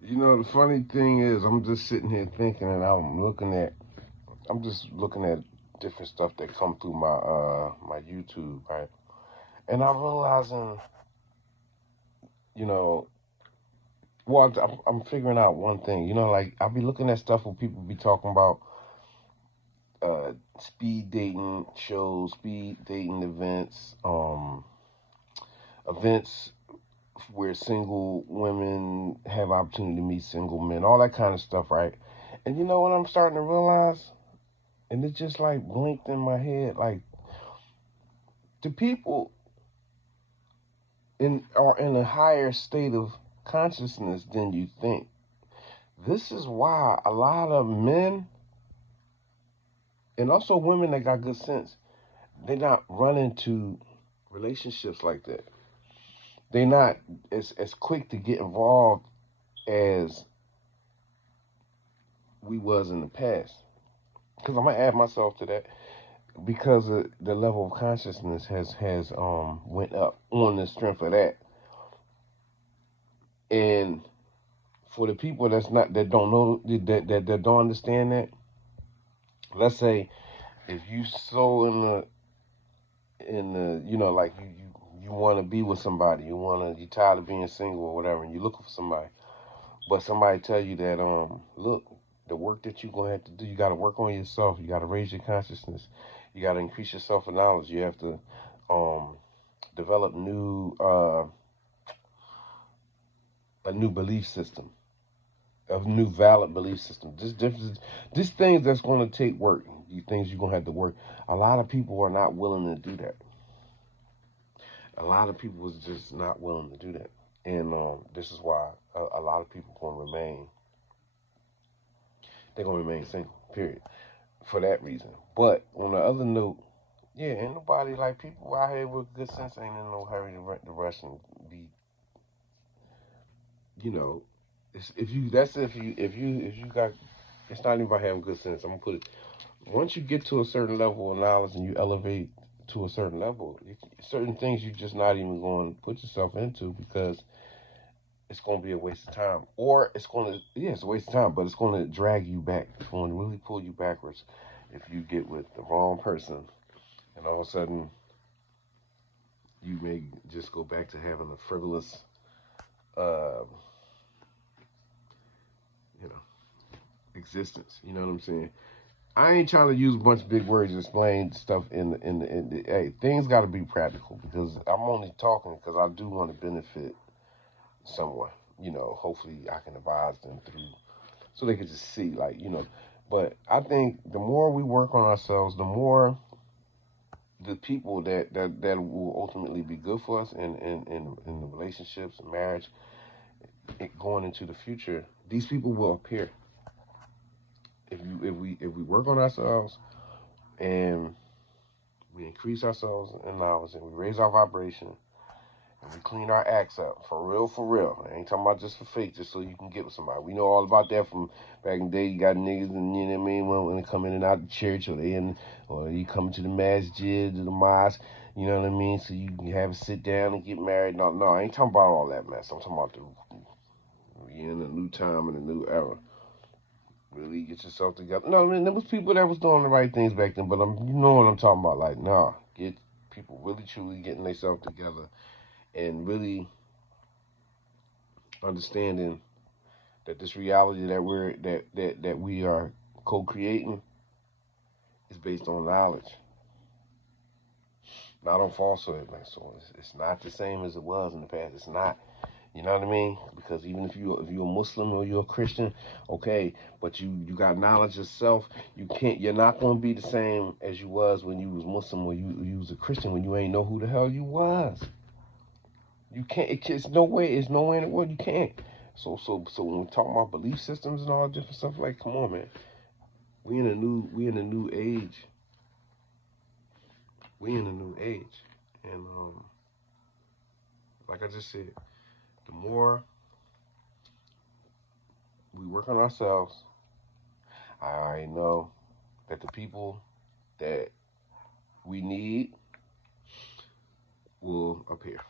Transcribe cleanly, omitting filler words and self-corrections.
You know, the funny thing is, I'm just sitting here thinking, and I'm just looking at different stuff that come through my YouTube, right? And I'm realizing, you know, well, I'm figuring out one thing. You know, like I'll be looking at stuff where people be talking about speed dating shows, speed dating events, events where single women have opportunity to meet single men, all that kind of stuff, right? And you know what I'm starting to realize? And it just like blinked in my head, like the people in are in a higher state of consciousness than you think. This is why a lot of men and also women that got good sense, they're not running to relationships like that. They're not as quick to get involved as we was in the past. Because I'm gonna add myself to that because the level of consciousness has went up on the strength of that. And for the people that don't know that don't understand that, let's say if you so in the like you want to be with somebody, you tired of being single or whatever, and you're looking for somebody, but somebody tell you that look, the work that you're gonna have to do, you got to work on yourself, you got to raise your consciousness, you got to increase your self knowledge, you have to um develop a new belief system, a new valid belief system. Just things that's going to take work. You things you're gonna have to work. A lot of people are not willing to do that. A lot of people is just not willing to do that, and this is why a lot of people gonna remain. They're gonna remain single. Period. For that reason. But on the other note, yeah, ain't nobody like people out here with good sense ain't in no hurry to rush and be. You know, if you that's if you got. It's not even about having good sense. I'm gonna put it. Once you get to a certain level of knowledge and you elevate to a certain level, certain things you're just not even going to put yourself into because it's going to be a waste of time. Or it's going to, yeah, it's a waste of time, but it's going to drag you back. It's going to really pull you backwards if you get with the wrong person and all of a sudden you may just go back to having a frivolous, uh, you know, existence. You know what I'm saying? I ain't trying to use a bunch of big words to explain stuff hey, things got to be practical because I'm only talking because I do want to benefit someone. You know, hopefully I can advise them through so they can just see, like, But I think the more we work on ourselves, the more the people that will ultimately be good for us in the relationships and marriage, going into the future, these people will appear if we work on ourselves and we increase ourselves in knowledge and we raise our vibration and we clean our acts up for real, for real. I ain't talking about just for fake, just so you can get with somebody. We know all about that from back in the day. You got niggas, and you know what I mean, when they come in and out of the church, or you come to the masjid or the mosque. You know what I mean? So you can have a sit down and get married. No, no, I ain't talking about all that mess. I'm talking about we in a new time and a new era. Really get yourself together. No, I mean there was people that was doing the right things back then, but you know what I'm talking about. Like, nah, get people really truly getting themselves together and really understanding that this reality that we are co-creating is based on knowledge, not on falsehood, man. So it's not the same as it was in the past. It's not. You know what I mean? Because even if you're a Muslim or you're a Christian, okay, but you got knowledge yourself, you're not gonna be the same as you was when you was Muslim or you was a Christian when you ain't know who the hell you was. You can't. It's no way. It's no way in the world you can't. So when we talk about belief systems and all different stuff, like, come on, man. We in a new age. We in a new age, and like I just said, the more we work on ourselves, I already know that the people that we need will appear.